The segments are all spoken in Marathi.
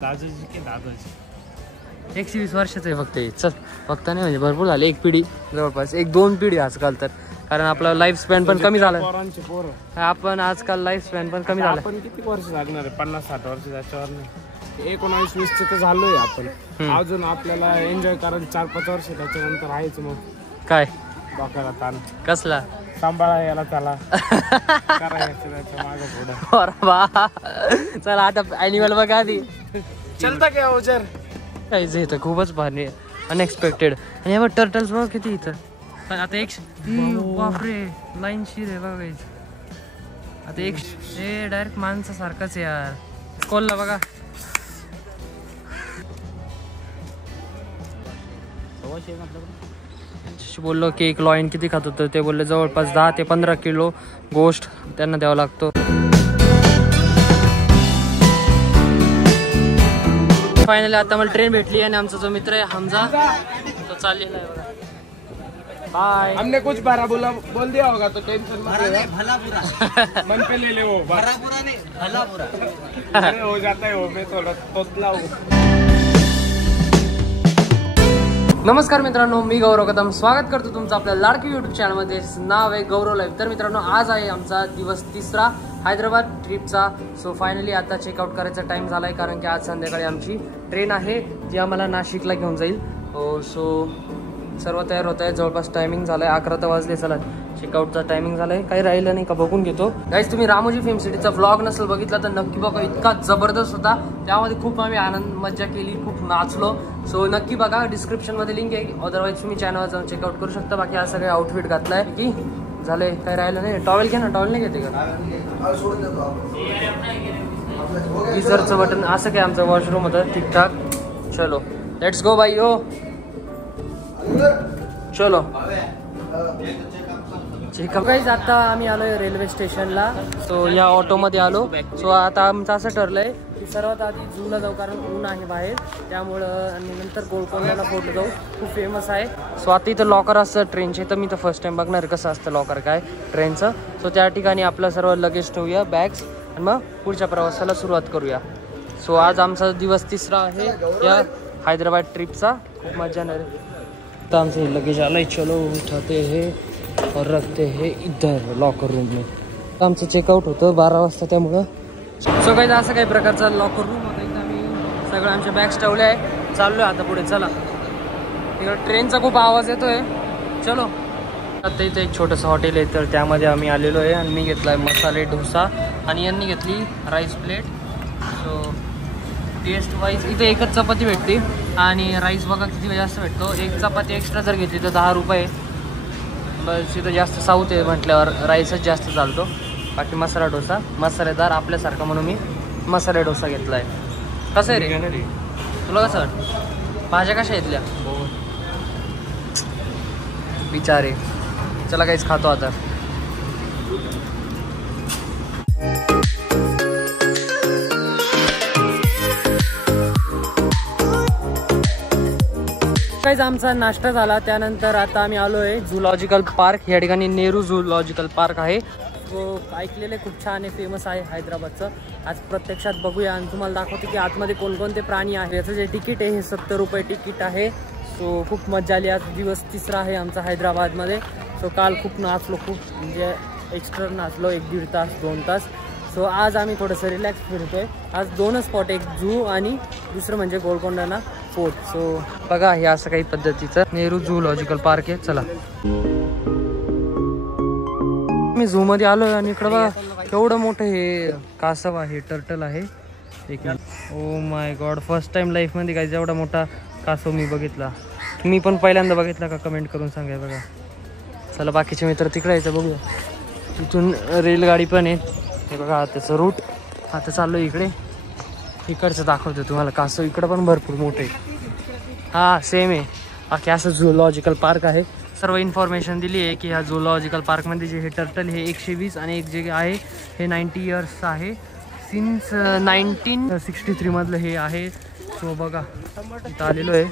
दादाजी 120 वर्षाचं आहे फक्त. चल फक्त नाही म्हणजे भरपूर झाले, एक पिढी जवळपास 1-2 पिढी आजकाल तर, कारण आपला लाईफ स्पॅन पण कमी झाला. आपण आजकाल लाईफ स्पॅन पण कमी झाला. आपण किती वर्ष लागणार आहे? 50-60 वर्ष त्याच्यावर नाही. 19-20 तर झालोय आपण. अजून आपल्याला एन्जॉय करायला 4-5 वर्ष त्याच्यानंतर आहेच. मग काय डोक्याला ताण कसला सांभाळा याला त्याला करायचं त्याच्या मागे पुढे. चला आता ॲनिमल बघा आधी. चलता क्या ओजर काहीच इथं खूपच भारी अनएक्सपेक्टेड. आणि यावर टर्टल्स बघा किती इथं. पण आता एक बापरे लाईन शिर आहे बघा. आता एक हे डायरेक्ट माणसासारखंच यार. कोल्हा बघा बोललो की एक लॉइन किती खात होतं ते बोलले जवळपास 10 ते 15 किलो गोष्ट त्यांना द्यावा लागतो. फायनली आता मला ट्रेन भेटली आणि आमचा जो मित्र आहे हमजा तो चाललेला आहे बघा. बाय. हमने कुछ बारा बोल दिया होगा तो टेंशन मत ले. भला बुरा मन पे ले ले वो. भला बुरा नहीं भला बुरा हो जाता है वो. मैं थोड़ा तोतला हूँ. नमस्कार मित्रांनो, मी गौरव कदम स्वागत करतो तुमचं आपल्या लाडकी यूट्यूब चॅनलमध्ये. नाव आहे गौरव लाईव्ह. तर मित्रांनो आज आहे आमचा दिवस 3रा हैदराबाद ट्रिपचा. सो फायनली आता चेकआउट करायचा टाइम झाला आहे, कारण की आज संध्याकाळी आमची ट्रेन आहे जी आम्हाला नाशिकला घेऊन जाईल. सो सर्व तयार होत आहे. जवळपास टायमिंग झालं आहे 11 तर वाजले. चला चेकआउटचा टायमिंग झाला आहे, काही राहिलं नाही का बघून घेतो. गाईज तुम्ही रामोजी फिल्म सिटीचा व्लॉग नसेल बघितला तर नक्की बघा. इतका जबरदस्त होता, त्यामध्ये खूप आम्ही आनंद मज्जा केली, खूप नाचलो. सो नक्की बघा, डिस्क्रिप्शनमध्ये लिंक आहे. अदरवाईज तुम्ही चॅनलवर जाऊन चेकआउट करू शकता. बाकी असं काही आउटफिट घातलाय की झालंय, काही राहिलं नाही. टॉवेल घे ना, टॉवेल नाही घेते का? गीझरचं बटन असं काय आमचं वॉशरूम होतं ठीकठाक. चलो लेट्स गो बाई. हो चलो गाईज आता आम्ही आलोय रेल्वे स्टेशनला. सो या ऑटोमध्ये आलो. सो आता आमचं असं ठरलंय की सर्वात आधी झूला जाऊ, कारण ऊन आहे बाहेर त्यामुळं, आणि नंतर गोलकोंड्याला फोटो जाऊ, खूप फेमस आहे. सो आता इथं लॉकर असतं ट्रेनचे, तर मी तर फर्स्ट टाइम बघणार कसं असतं लॉकर काय ट्रेनचं. सो त्या ठिकाणी आपलं सर्व लगेज ठेवूया, बॅग्स, आणि मग पुढच्या प्रवासाला सुरुवात करूया. सो आज आमचा दिवस 3रा आहे या हैदराबाद ट्रिपचा. खूप मजा येणार आहे. तर आमचं हे लगेज आलंय. चलो उठाते हे और रखते हे इधर लॉकर रूम में. आमचं चेकआउट होतं 12 वाजता, त्यामुळं सो काही असं काही प्रकारचा लॉकर रूम होता. इथं आम्ही सगळं आमच्या बॅग्स ठेवले आहे. चाललो आहे आता पुढे. चला इकडं ट्रेनचा खूप आवाज येतोय. चलो आता इथं एक छोटंसं हॉटेल आहे, तर त्यामध्ये आम्ही आलेलो आहे. आणि मी घेतला आहे मसाले डोसा आणि यांनी घेतली rice plate. So taste wise इथे एकच चपाती भेटते आणि राईस बघा किती जास्त भेटतो. एक चपाती एक्स्ट्रा जर घेतली तर 10 रुपये. बस इथं जास्त साऊथ आहे म्हटल्यावर राईसच जास्त चालतो. बाकी मसाला डोसा मसालेदार आपल्यासारखा म्हणून मी मसाले डोसा घेतला आहे. कसं आहे रे तुला? कसं वाटतं? भाज्या कशा घेतल्या बिचारे. चला काहीच खातो आता. काहीच आमचा नाश्ता झाला. त्यानंतर आता आम्ही आलो आहे झूलॉजिकल पार्क. या ठिकाणी नेहरू झूलॉजिकल पार्क आहे. तो ऐकलेलं खूप छान आहे, फेमस आहे हैदराबादचं. आज प्रत्यक्षात बघूया आणि तुम्हाला दाखवते की आतमध्ये कोणकोणते प्राणी आहे. याचं जे तिकीट आहे हे 70 रुपये तिकीट आहे. सो खूप मजा आली. आज दिवस 3रा आहे आमचा हैदराबादमध्ये. सो काल खूप नाचलो, खूप म्हणजे एक्स्ट्रा नाचलो, 1-1.5 तास 2 तास. सो आज आम्ही थोडंसं रिलॅक्स फिरतोय. आज 2च स्पॉट, एक झू आणि दुसरं म्हणजे गोलकोंडा फोर्ट. सो बघा हे असं काही पद्धतीचं नेहरू झूलॉजिकल पार्क आहे. चला मी झू मध्ये आलोय आणि इकडं बघा केवढं मोठं हे कासव आहे, टर्टल आहे. Oh my God, first time life मध्ये काय एवढा मोठा कासव मी बघितला. मी पण पहिल्यांदा बघितला का कमेंट करून सांगाय बघा. चला बाकीचे मित्र तिकडे यायचं बघूया. तिथून रेलगाडी पण आहे. हे बघा त्याचं रूट. आता चाललो इकडे, इकडचं दाखवतो तुम्हाला. कासव इकडं पण भरपूर मोठे आहे. हा सेम आहे. बाकी असं झूलॉजिकल पार्क आहे. सर्व इन्फॉर्मेशन दिली आहे की ह्या झूलॉजिकल पार्कमध्ये जे हे टर्टल हे 120 आणि एक जे आहे हे 90 इयर्स आहे. सिन्स 1963 मधलं हे आहे. सो बघा इथं आलेलो आहे.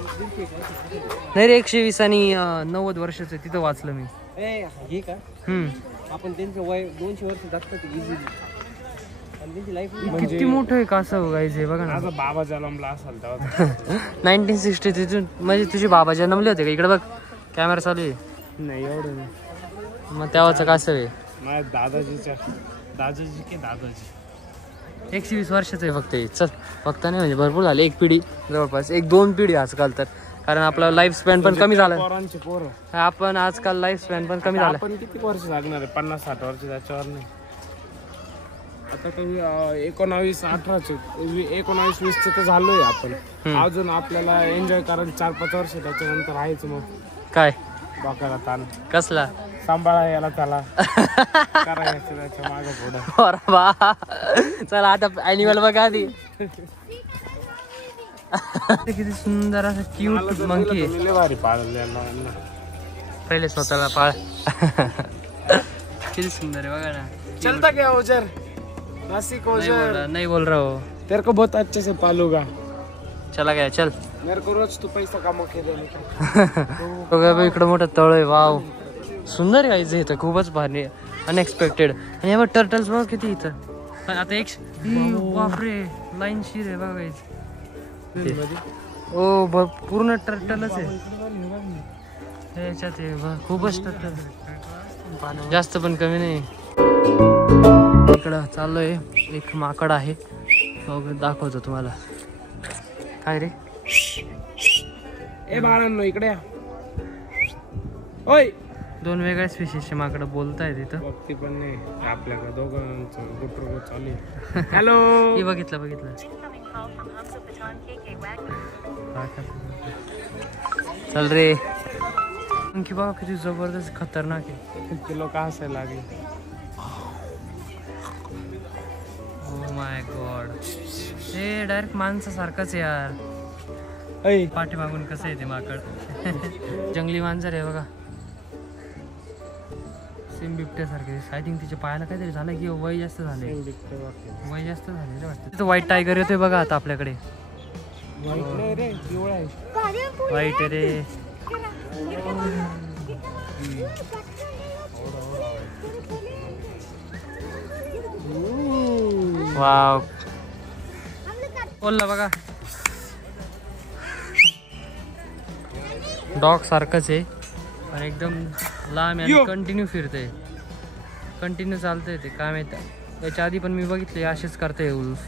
नाही रे 120 आणि 90 वर्षाचं तिथं वाचलं मी. आपण त्यांचं वय 200 वर्ष दाखवतो इझिली. किती मोठं आहे कासव गाईज हे बघा ना. माझा बाबा जन्मला असेल तेव्हा 1960 तिथून म्हणजे तुझे बाबा जन्मले होते का? इकडे बघ कॅमेरा चालू आहे. नाही एवढं नाही. मग तेव्हाचं कासव आहे. माझ्या दादाजी 120 वर्षाचं आहे फक्त हे. चल फक्त नाही म्हणजे भरपूर झाले. एक पिढी जवळपास 1-2 पिढी आजकाल तर. कारण आपला लाईफ स्पॅन पण कमी झाला. पोरांचे पोरं आपण आजकाल लाईफ स्पॅन पण कमी झाला. आपण किती वर्ष लागणार आहे? 50-60 वर्ष त्याच्यावर नाही. आता काही 19-18 19-20 तर झालोय आपण. अजून आपल्याला एन्जॉय करायला 4-5 वर्ष त्याच्यानंतर आहेच. मग काय डोक्याला ताण कसला सांभाळा याला त्याला करायचं त्याच्या मागे पुढं. अरे बा चला आता ॲनिमल बघा आधी. किती सुंदर असं क्यूट मंकी आहे. लय भारी पाळलेला पहिले स्वतःला पाळ. किती सुंदर आहे बघा ना. चलता क्या ओजर नासिक ओजर नहीं बोल रहा हो. तेरे को बहुत अच्छे से पालूंगा. चला गया चल. मेरे को रोज तू पैसा कमा के देने बघा इकडं मोठं तळ आहे. वाव सुंदर आहे गाईज. इथं खूपच भारी अनएक्सपेक्टेड. आणि हे बघ टर्टल्स बघा किती इथं. आता एक बापरे लाईन शिर आहे बघा गाईज. ओ पूर्ण टर्टलच आहे याच्यात. खूपच टर्टल जास्त पण कमी नाही. इकडं चाललोय. एक माकड आहे दाखवतो तुम्हाला. काय रे ए बाळांनो इकडे या. ओय 2 वेगळ्या स्पेशीसचे माकड बोलताय तिथं. बघती पण नाही आपल्याकडे दोघांचं गुटरू चालू आहे. हॅलो हे बघितलं चल रे. आणखी बघा किती जबरदस्त खतरनाक आहे. ते लोक हसायला लागले. Oh my God. हे डायरेक्ट माणसासारखंच यार. पाठीमागून कसं आहे ते माकड. जंगली मांजर आहे बघा. सेम बिबट्यासारखे. आय थिंक तिच्या पायाला काहीतरी झालं की वय जास्त झाले. वय जास्त झाले रे वाटतं. तिथं व्हाईट टायगर येतोय बघा आता आपल्याकडे. वाईट आहे रे. वाव बोलला बघा. डॉग सारखंच आहे पण एकदम लांब आणि कंटिन्यू फिरते. कंटिन्यू चालतंय ते. काय माहिती याच्या आधी पण मी बघितले असेच करते उल्फ.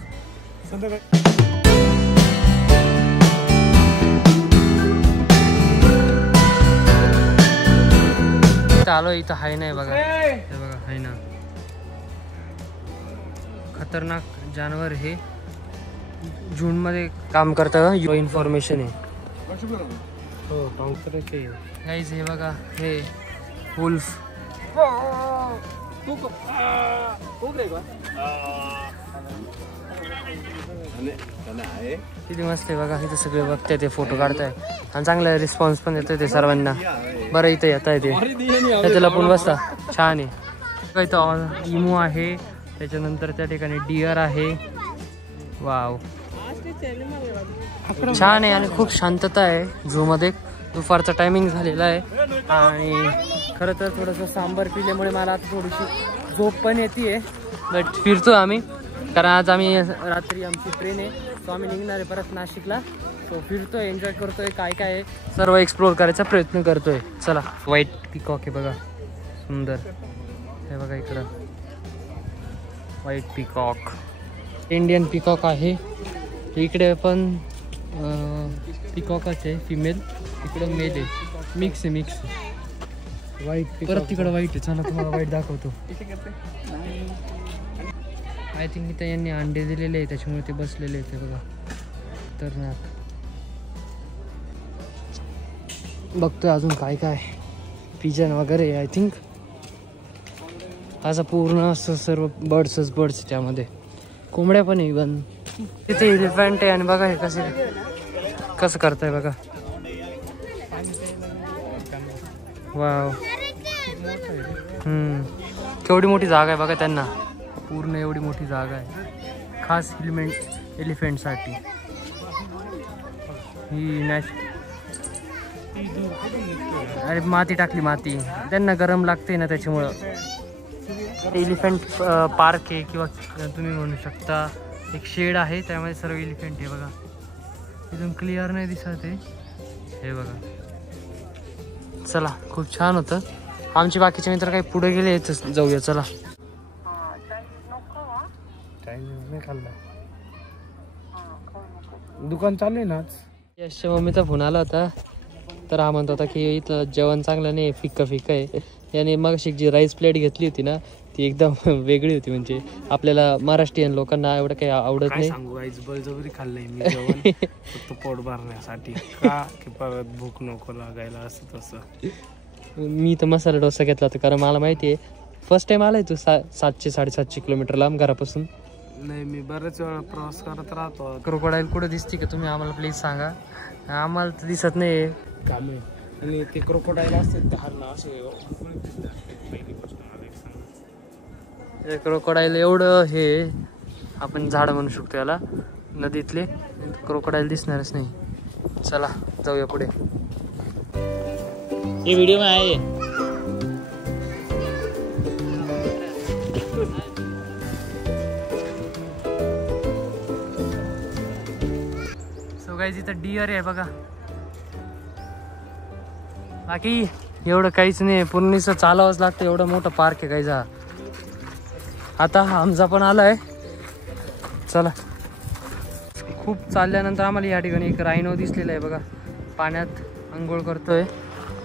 आलो इथं हाय नाही बघा. हे बघा हाय ना. खतरनाक जानवर हे जून मध्ये काम करतं. इन्फॉर्मेशन आहे. हो गाईज हे बघा हे वुल्फ. किती मस्त आहे बघा. इथे सगळे बघताय ते फोटो काढताय आणि चांगला रिस्पॉन्स पण येतोय ते सर्वांना. बरं इथं येता येते त्याला लपून बसता. छान आहे. इथं इमू आहे. त्याच्यानंतर त्या ठिकाणी डिअर आहे. वाव छान आहे आणि खूप शांतता आहे झू मध्ये. दुपारचा टायमिंग झालेला आहे आणि खरं तर थोडंसं सांबार पिल्यामुळे मला आता थोडीशी झोप पण येते. बट फिरतो आम्ही कारण आज आम्ही रात्री आमची ट्रेन आहे. सो आम्ही निघणार आहे परत नाशिकला. सो फिरतोय एन्जॉय करतोय. काय काय आहे सर्व एक्सप्लोर करायचा प्रयत्न करतोय. चला. व्हाईट पिकॉक आहे बघा सुंदर. हे बघा इकडं व्हाईट पिकॉक. इंडियन पिकॉक आहे. इकडे पण पिकॉकच आहे फिमेल. इकडे मेल आहे. मिक्स आहे मिक्स. व्हाईट परत तिकडं व्हाईट आहे. चला तुम्हाला व्हाईट दाखवतो. आय थिंक इथं यांनी अंडे दिलेले आहे त्याच्यामुळे ते बसलेले आहेत. बघा खतरनाक. बघतोय अजून काय काय पिजन वगैरे. आय थिंक असं पूर्ण असं सर्व बर्ड्स त्यामध्ये. कोंबड्या पण आहे इव्हन. तिथे एलिफंट आहे आणि बघा हे कसं करताय बघा. वाव केवढी मोठी जागा आहे बघा त्यांना. पूर्ण एवढी मोठी जागा आहे खास एलिफंटसाठी. ही अरे माती टाकली. माती त्यांना गरम लागते ना त्याच्यामुळं. एलिफंट पार्क आहे किंवा तुम्ही म्हणू शकता एक शेड आहे, त्यामध्ये सर्व एलिफंट आहे बघा. एकदम क्लिअर नाही दिसत आहे हे बघा. चला खूप छान होतं. आमचे बाकीचे मित्र काही पुढे गेले, जाऊया चला. नाही खाल्लं, दुकान चालू आहे ना. यशच्या मम्मीचा फोन आला होता, तर हा म्हणत होता की इथलं जेवण चांगलं नाही, फिक्का फिक्का आहे. याने मग जी राईस प्लेट घेतली होती ना ती एकदम वेगळी होती. म्हणजे आपल्याला महाराष्ट्रीयन लोकांना एवढं काही आवडत नाही. सांगू गाईज, बळजबरी खाल्लंय मी जेवण फक्त पोट भरण्यासाठी, का की परत भूक नको लागायला असं तसं. मी तर मसाला डोसा घेतला होता, कारण मला माहिती आहे फर्स्ट टाइम आलाय तू 700-750 किलोमीटर लांब घरापासून. नाही, मी बरेच वेळा प्रवास करत राहतो. क्रोकोडाईल कुठं दिसते का तुम्ही आम्हाला प्लीज सांगा, आम्हाला तर दिसत नाही. काम आहे. आणि ते क्रोकोडाईल असते ते हरणं असे पहिली गोष्ट मला एक सांग. क्रोकोडाईल एवढं हे आपण झाड म्हणू शकतो याला, नदीतले. क्रोकोडाईल दिसणारच नाही. चला जाऊया पुढे. ये वीडियो में आए. सो गाईज इथं डिअर आहे बघा. बाकी एवढं काहीच नाही, पूर्णच चालावंच लागतं. एवढं मोठं पार्क आहे काहीचा. आता आमचा पण आलाय. चला. खूप चालल्यानंतर आम्हाला या ठिकाणी एक रायनो दिसलेला आहे बघा, पाण्यात आंघोळ करतोय.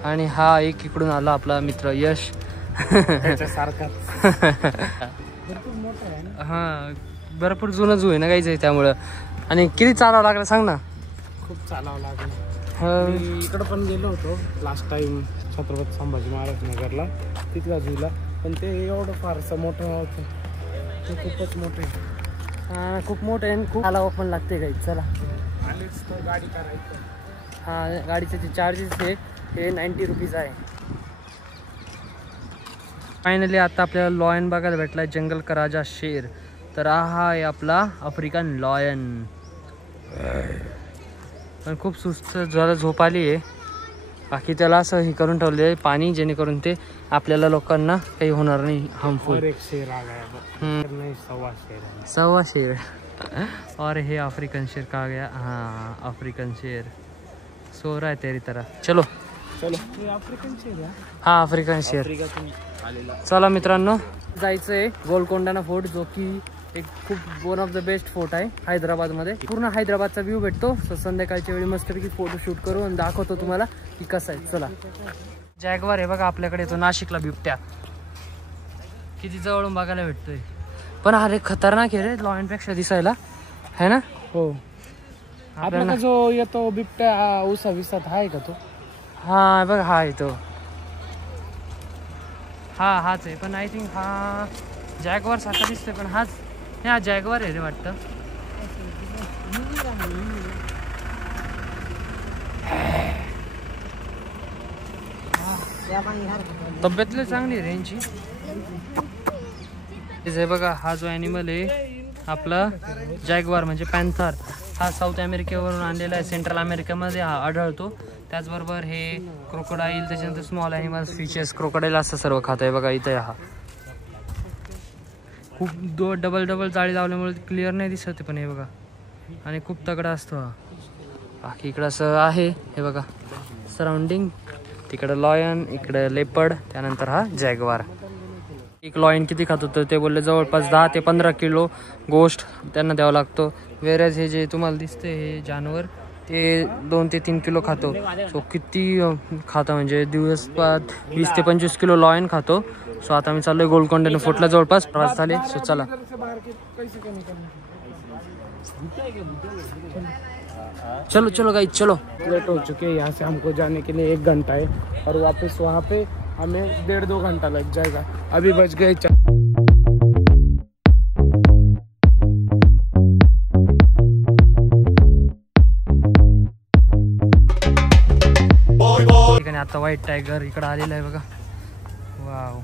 आणि हा एक इकडून आला आपला मित्र यश. सारखा भरपूर मोठा आहे ना. हा भरपूर जुनं जू आहे ना काहीच आहे त्यामुळं. आणि किती चालावं लागलं सांग ना. खूप चालावं लागलं. मी इकडं पण गेलो होतो लास्ट टाइम छत्रपती संभाजी महाराज नगरला, तिथला झूला, पण ते एवढं फारसं मोठं नव्हतं. ते खूपच मोठं आहे. हा खूप मोठं आहे, खूप चालावं पण लागते काही. चला आलेच तर गाडी करायचं. हा गाडीचे जे चार्जेस आहे हे 90 रुपीज आहे. फायनली आता आपल्याला लॉयन बघायला भेटला, जंगल का राजा शेर. तर हा आहे आपला आफ्रिकन लॉयन. पण खूप सुस्त जरा झोप आली आहे. बाकी त्याला असं हे करून ठेवले आहे पाणी, जेणेकरून ते आपल्याला लोकांना काही होणार नाही हार्मफुल. एक शेर आ गया नहीं, 1.25 शेर. और हे अफ्रीकन शेर का गया. हाँ अफ्रीकन शेर सो रहा है तेरी तरह. चलो आफ्रिकन शेर. हा अफ्रिकन शेर. चला मित्रांनो, जायचंय गोलकोंडाना फोर्ट, जो की एक खूप one of the best fort आहे हैदराबादमध्ये. पूर्ण हैदराबादचा व्ह्यू भेटतो. सो संध्याकाळच्या वेळी मस्तपैकी फोटो शूट करू आणि दाखवतो तुम्हाला की कसं आहे. चला. जॅगवार आहे बघा आपल्याकडे, तो नाशिकला बिबट्या किती जवळून बघायला भेटतोय. पण अरे खतरनाक आहे रे लॉयनपेक्षा दिसायला, है ना. हो. आपला जो येतो बिबट्या उसा विसात आहे का तो. हा बघ हा आहे तो. हा हाच आहे, पण आय थिंक हा जॅगवार सारखा दिसतोय, पण हाच हा जॅगवार आहे रे वाटतं. तब्येतले चांगली आहे रेंजची. हे बघा हा जो ॲनिमल आहे आपला जॅगवार म्हणजे पॅन्थर, हा साऊथ अमेरिकेवरून आणलेला आहे. सेंट्रल अमेरिकेमध्ये हा आढळतो. त्याचबरोबर हे क्रोकोडाईल, त्याच्यानंतर स्मॉल ॲनिमल्स, फिशेस, क्रोकोडाईल असं सर्व खात आहे बघा. इथं हा खूप डबल जाळी लावल्यामुळे क्लिअर नाही दिसत, पण हे बघा. आणि खूप तगडा असतो हा. बाकी इकडं असं आहे हे बघा सराउंडिंग. तिकडं लॉयन, इकडं लेपर्ड, त्यानंतर हा जॅगवार. एक लॉयन किती खातो तर ते बोलले जवळपास 10 ते 15 किलो गोष्ट त्यांना द्यावा लागतो. वेरज हे जे तुम्हाला दिसते हे जानवर ते 2 ते 3 किलो खातो. सो किती खाता म्हणजे दिवस 20 ते 25 किलो लॉयन खातो. सो आता मी चाललोय गोलकोंडा फोर्टला, जवळपास प्रवास झाले. सो चला. चलो चलो गाइस चलो. लेट हो चुके हैं, यहाँ से हमको जाने के लिए 1 घंटा है और वापस वहाँ पे हमें 1.5-2 घंटा लग जाएगा. अभी बज गए ठिकाणी आता व्हाईट टायगर इकडे आलेला आहे बघा. वाव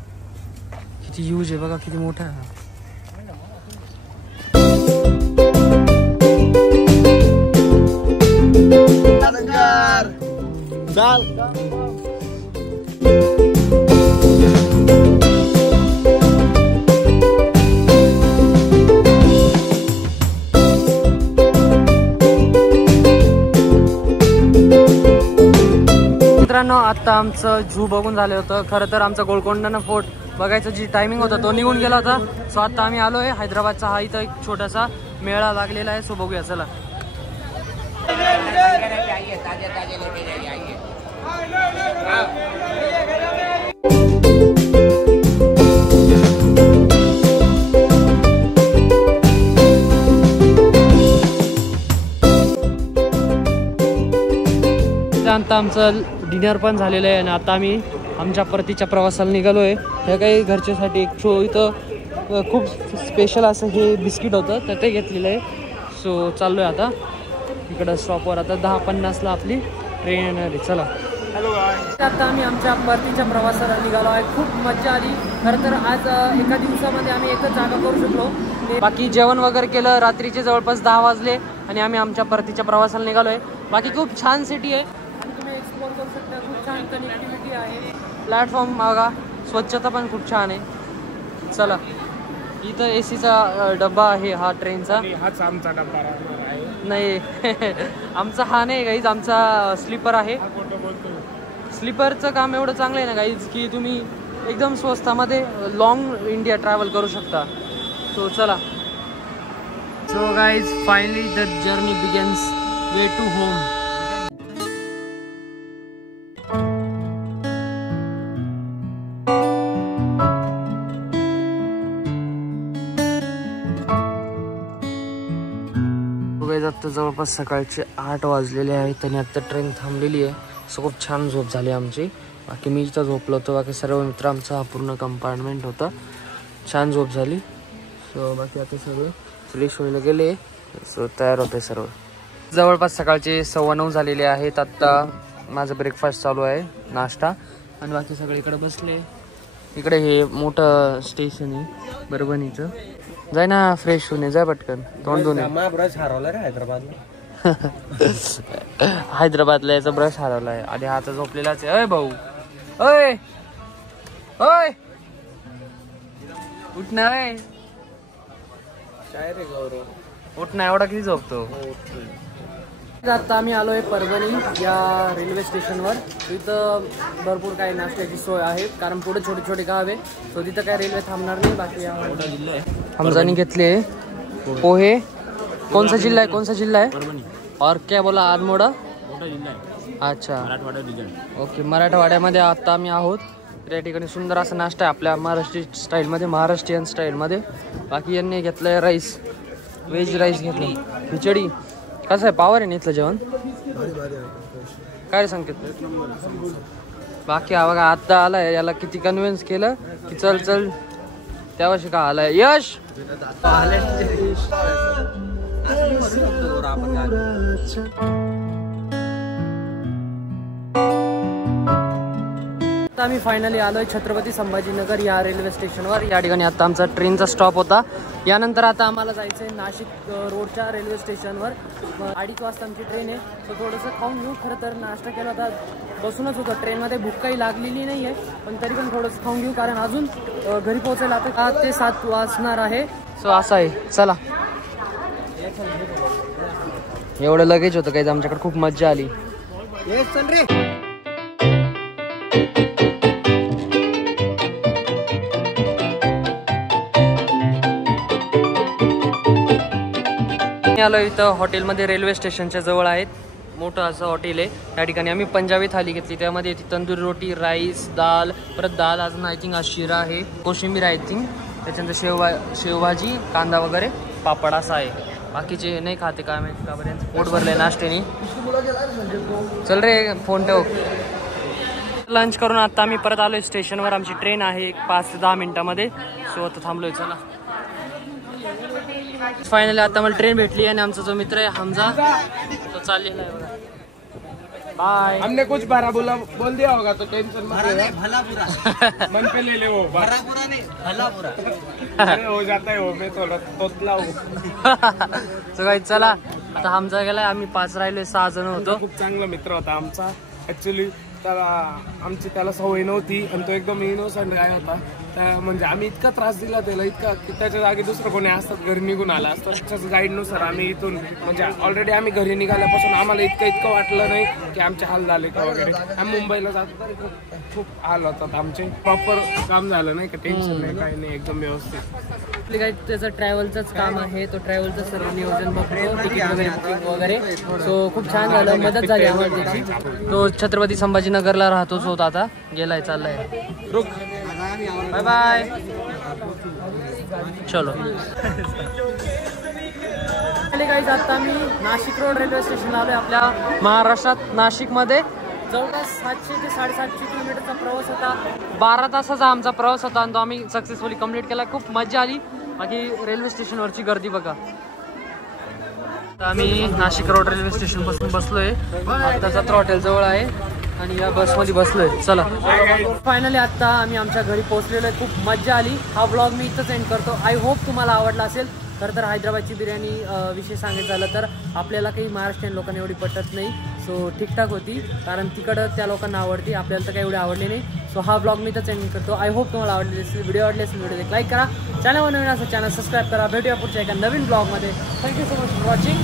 किती यूज आहे बघा, किती मोठा आहे. मित्रांनो आता आमचं झू बघून झालं होतं. खरं तर आमचा गोलकोंडा फोर्ट बघायचं जी टायमिंग होता तो निघून गेला होता. सो आता आम्ही आलोय हैदराबादचा. हा इथं एक छोटासा मेळा लागलेला आहे. सो बघूया चला. आता आमचं डिनर पण झालेलं आहे आणि आता आम्ही आमच्या परतीच्या प्रवासाला निघालो आहे. ह्या काही घरच्यासाठी एक इथं खूप स्पेशल असं हे बिस्किट होतं तर ते घेतलेलं आहे. सो चाललो आहे आता इकडं स्टॉपवर. आता 10:50ला आपली ट्रेन येणार आहे. चला. आता आम्ही आमच्या परतीच्या प्रवासाला निघालो आहे. खूप मजा आली. खरं तर आज एका दिवसामध्ये आम्ही एकच जागा करू शकलो. बाकी जेवण वगैरे केलं. रात्रीचे जवळपास 10 वाजले आणि आम्ही आमच्या परतीच्या प्रवासाला निघालो आहे. बाकी खूप छान सिटी आहे आणि तुम्ही एक्सप्लोर करू शकता. खूप छान कनेक्टिव्हिटी आहे. प्लॅटफॉर्म बघा, स्वच्छता पण खूप छान आहे. चला. इथं एसीचा डब्बा आहे हा ट्रेनचा. हाच आमचा डब्बा आहे. नाही आमचा हा नाही गाईज, आमचा स्लीपर आहे. स्लीपरचं काम एवढं चांगलं आहे ना गाईज की तुम्ही एकदम स्वस्तामध्ये लॉंग इंडिया ट्रॅव्हल करू शकता. सो चला. So guys finally the journey begins. Way to home. आता जवळपास सकाळचे 8 वाजलेले आहेत आणि आता ट्रेन थांबलेली आहे. सो खूप छान झोप झाली आमची. बाकी मी इथं झोपलो होतो. बाकी सर्व मित्र आमचा हा पूर्ण कंपार्टमेंट होता. छान झोप झाली. सो बाकी आता सगळे फ्रेश व्हायला गेले. सो तयार होते सर्व. जवळपास सकाळचे 9:15 झालेले आहेत. आत्ता माझं ब्रेकफास्ट चालू आहे, नाश्ता. आणि बाकी सगळे इकडे बसले. इकडे हे मोठं स्टेशन आहे परभणीचं. जाय ना फ्रेश होणे, जाय पटकन तोंड धुणे. ब्रश हरवला रे हैदराबादला. हैदराबादला याचा ब्रश हरवला आहे आणि हात झोपलेलाच आहे. अय भाऊ, अय अय उठ ना. काय रे गौरव, उठ ना. एवढा किती झोपतो. आता आम्ही आलोय परभणी या रेल्वे स्टेशनवर. इथं भरपूर काही नाश्त्याची सोय आहे कारण पुढे छोटे छोटे गाव आहे. तो तिथं काय रेल्वे थांबणार नाही. बाकी हमजानी घेतले पोहे. कोणसा जिल्हा आहे, कोणसा जिल्हा आहे. परभणी. और क्या बोला, आदमोडा. मोठा जिल्हा आहे. अच्छा, मराठवाडा रिजन. ओके. मराठवाड्यामध्ये आता आम्ही आहोत. त्या ठिकाणी सुंदर असा नाश्ता आहे आपल्या महाराष्ट्रीयन स्टाईलमध्ये. बाकी यांनी घेतलंय राईस, व्हेज राईस घेतलं. खिचडी. कसं आहे, पावर आहे ना इथलं जेवण. काय सांगते. बाकी हा बघा आता आलाय. याला किती कन्व्हिन्स केलं की चल चल त्यावर्षी का आलाय यश. आता आम्ही फायनली आलोय छत्रपती संभाजीनगर या रेल्वे स्टेशनवर. या ठिकाणी आता आमचा ट्रेनचा स्टॉप होता. यानंतर आता आम्हाला जायचं आहे नाशिक रोडच्या रेल्वे स्टेशनवर. 2:30 वाजता आमची ट्रेन आहे. तर थोडंसं खाऊन घेऊ. खरं तर नाश्ता केला होता, बसूनच होतं ट्रेनमध्ये. भूक काही लागलेली नाही आहे पण तरी पण थोडंसं खाऊन घेऊ कारण अजून घरी पोहोचायला आता 8 ते 7 वाजणार आहे. सो असं आहे. चला. एवढं लगेच होतं काही आमच्याकडे. खूप मज्जा आली. चल रे. आलो इथं हॉटेलमध्ये रेल्वे स्टेशनच्या जवळ आहेत. मोठं असं हॉटेल आहे. त्या ठिकाणी आम्ही पंजाबी थाली घेतली. त्यामध्ये तंदुरी रोटी, राईस, दाल, परत दाल अजून आय थिंक आज शिरा आहे, कोशिंबीर आय थिंक, त्याच्यानंतर शेवभाजी, कांदा वगैरे, पापड असा आहे. बाकीचे नाही खाते काय माहिती का बरं. पोट भरले नाश्त्याने. चल रे फोन ठेव. लंच करून आता आम्ही परत आलोय स्टेशनवर. आमची ट्रेन आहे 5 ते 10 मिनिटामध्ये. सो आता थांबलोय. चला. फायनली आता मला ट्रेन भेटली आणि आमचा जो मित्र आहे हमजा तो चाललेला आहे बघा. बाय. हमने कुछ भरा बोल दिया होगा तो टेंशन मत ले. भला बुरा मन पे ले ले. वो भरा बुरा नहीं, भला बुरा. अरे हो जाता है वो. मैं थोड़ा तोतला हूँ. सो गाइस चला. आता हमजा गेलाय. आम्ही 5 राहिले, 6 जण होतो. खूप चांगला मित्र होता आमचा. ऍक्च्युली त्याला आमची त्याला सवय नव्हती आणि तो एकदम इनोसंट गाय होता. म्हणजे आम्ही इतका त्रास दिला त्याला इतका की त्याच्या जागी दुसरं कोणी असतात घरी निघून आला असतं. त्याच्याच गाईडनुसार आम्ही इथून म्हणजे ऑलरेडी आम्ही घरी निघाल्यापासून आम्हाला इतकं वाटलं नाही की आमचे हाल झाले का वगैरे. आम्ही मुंबईला जातो तरी खूप हाल होतात आमचे. प्रॉपर काम झालं नाही का, टेन्शन नाही काही नाही, एकदम व्यवस्थित. आपली काही त्याचं ट्रॅव्हलचंच काम आहे, तो ट्रॅव्हलचं सर्व नियोजन बघतो, तिकीट वगैरे बुकिंग वगैरे. सो खूप छान झालं, मदत झाली आम्हाला त्याची. तो छत्रपती संभाजीनगरला राहतोच होता, आता गेलाय चाललाय. रुक बाय बाय. चलो गाईज, आता मी नाशिक रोड रेल्वे स्टेशनला आलोय आपल्या महाराष्ट्रात. नाशिकमध्ये जवळपास 700 ते 750 किलोमीटरचा प्रवास होता. 12 तासाचा आमचा प्रवास होता आणि तो आम्ही सक्सेसफुली कंप्लीट केला. खूप मजा आली. बाकी रेल्वे स्टेशनवरची गर्दी बघा. आम्ही नाशिक रोड रेल्वे स्टेशन पासून बसलोय. आत्ताचा हॉटेल जवळ आहे आणि या बसमध्ये बसलोय. चला फायनली आता आम्ही आमच्या घरी पोहोचलेलो आहे. खूप मजा आली. हा ब्लॉग मी इथंच एंड करतो. आय होप तुम्हाला आवडला असेल. खरं तर हैदराबादची बिर्याणी विषय सांगायचं झालं तर आपल्याला काही महाराष्ट्रीयन लोकांना एवढी पटत नाही. सो ठीकठाक होती, कारण तिकडं त्या लोकांना आवडती, आपल्याला तर काही एवढी आवडली नाही. सो हा ब्लॉग मी इथंच एंड करतो. आय होप तुम्हाला आवडले असेल. व्हिडिओ आवडले असेल व्हिडिओ एक लाईक करा. चॅनलवर नवीन असं चॅनल सबस्क्राईब करा. भेटूया पुढच्या एका नवीन ब्लॉगमध्ये. Thank you so much for watching.